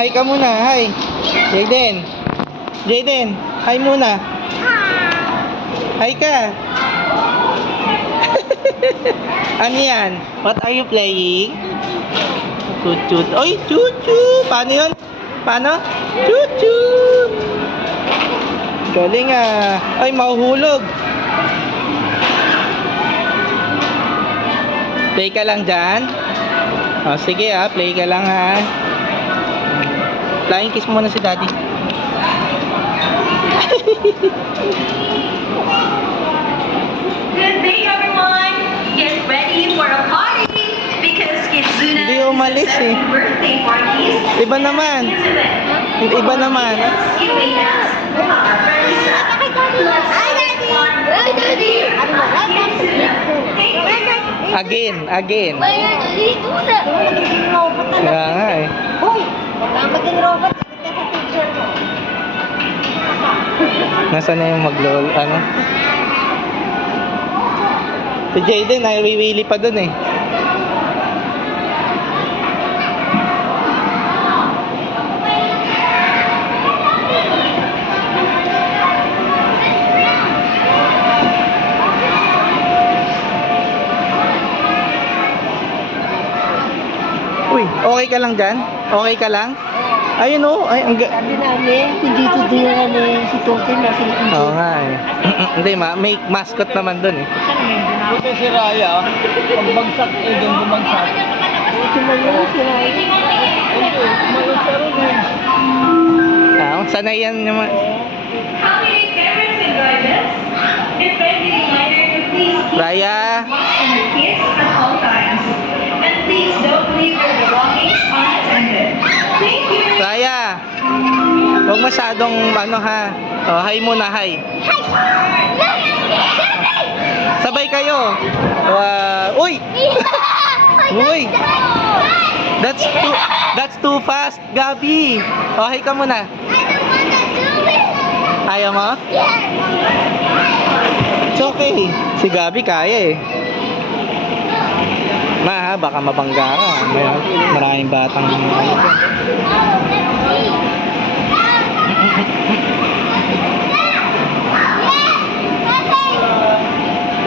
Hi ka muna, hi. Jaden. Jaden, hi muna. Hi ka. Ano yan? What are you playing? Chut-chut. Oy, chut-chut. Paano yun? Paano? Chut-chut. Galing ah. Ay, mahuhulog. Play ka lang dyan. O, sige ah. Play ka lang ha. Flying kiss muna si daddy. Good day, everyone! Get ready for a party because Kizuna Hindi umalis is eh. birthday parties. Iba naman. Iba naman. Giving us our friends. Again. Dito na. Magiging robot na Kaya nga eh. Hoy! Baka maging robot. Ito sa picture mo. Nasaan na yung maglol, ano? Si Jaden, nawiwili pa dun eh. Uy, okay ka lang dyan? Okay ka lang? Ayun oh, ay, Sabi namin, kung dito din namin si Totin na sila kung Oo nga eh. Hindi, may mascot naman dun eh. Buti si Raya, pagbagsak eh, doon bumagsak. Ito man yun, si Rai. Hindi, umalas ka rin eh. Sanay yan naman. How many parents enjoy this? A friendly reminder to please keep Raya, and your kids at all times. And please don't leave your belongings unattended. Thank you. Raya. Huwag masyadong ano ha. Oh, hi muna, hi. Sabay kayo. Uy! Uy! That's too fast, Gabi. Oh, hi ka muna. Ayaw mo? It's okay. Si Gabi kaya eh. Ma, baka mabangga ka. Maraming batang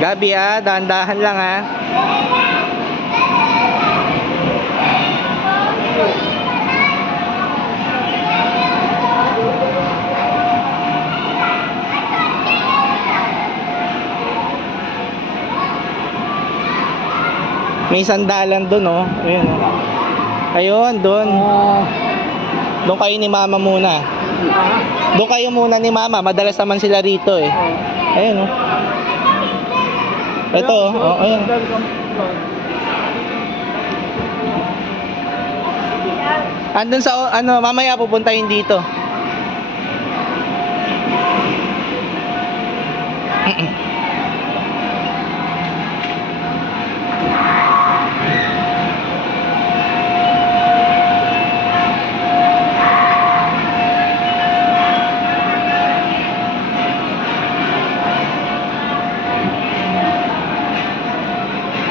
Gabi ah, dahan-dahan lang ah. May sandalan doon oh. Ayun oh. Ayun, doon. Doon kayo ni Mama muna. Doon kayo muna ni Mama. Madalas naman sila rito eh. Ayun oh. Ito oh. Ayun. Andun sa ano, mamaya pupuntahin dito.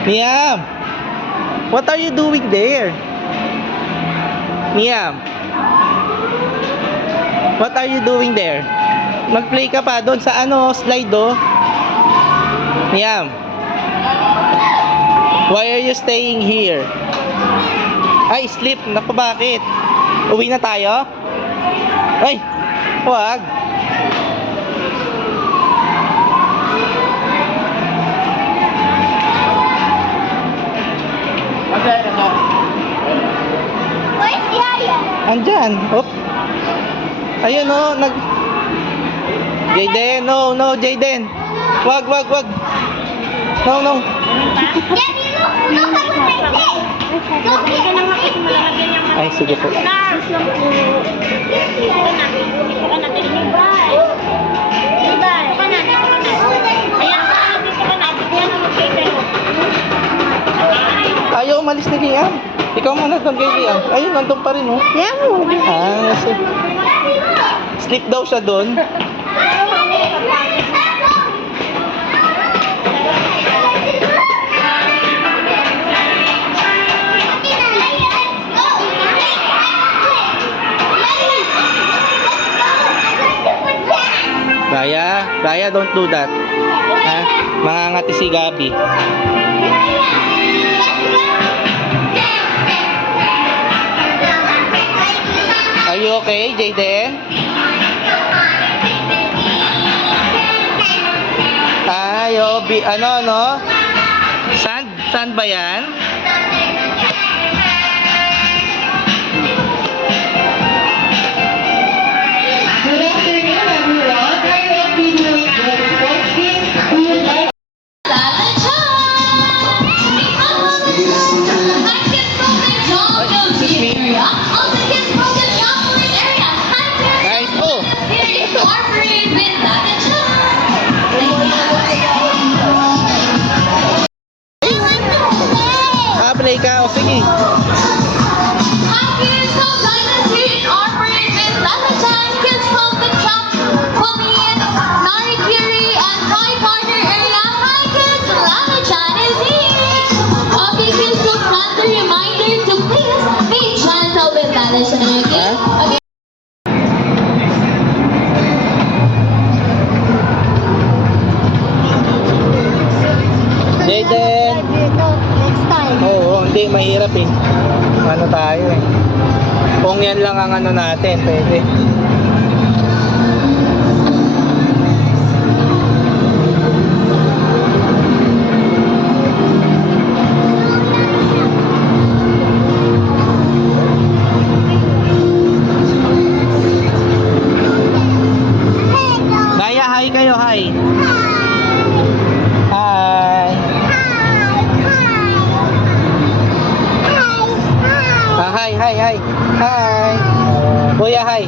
Miam, what are you doing there? Miam, what are you doing there? Mag-play ka pa doon sa ano, slide oh. Miam, why are you staying here? Ay, sleep. Naku, bakit? Uwi na tayo? Ay, huwag. Where's Yaya? Andyan. Op. Ayun oh, Jaden, no, Jaden. Wag. No. Daddy, look at my face. Look at Ay, sige po. Ayaw umalis ni Liam. Ikaw muna doon kay Liam. Ayun, nandun pa rin oh. Sleep daw siya doon. Raya, don't do that. Ha? Mangangati si Gabi. Are you okay, Jayden? Ayo, ano? Sand ba yan? Good afternoon, everyone. I hope you enjoyed the sports game. We would like Nice po. Play ka. O sige. Okay? Jayden. Dito, next time. Oo, hindi. Mahirap eh. Ano tayo eh. Kung yan lang ang ano natin, pwede. Daya, hi kayo, hi. Hi. Ah, hi. Hi. Kuya, hi.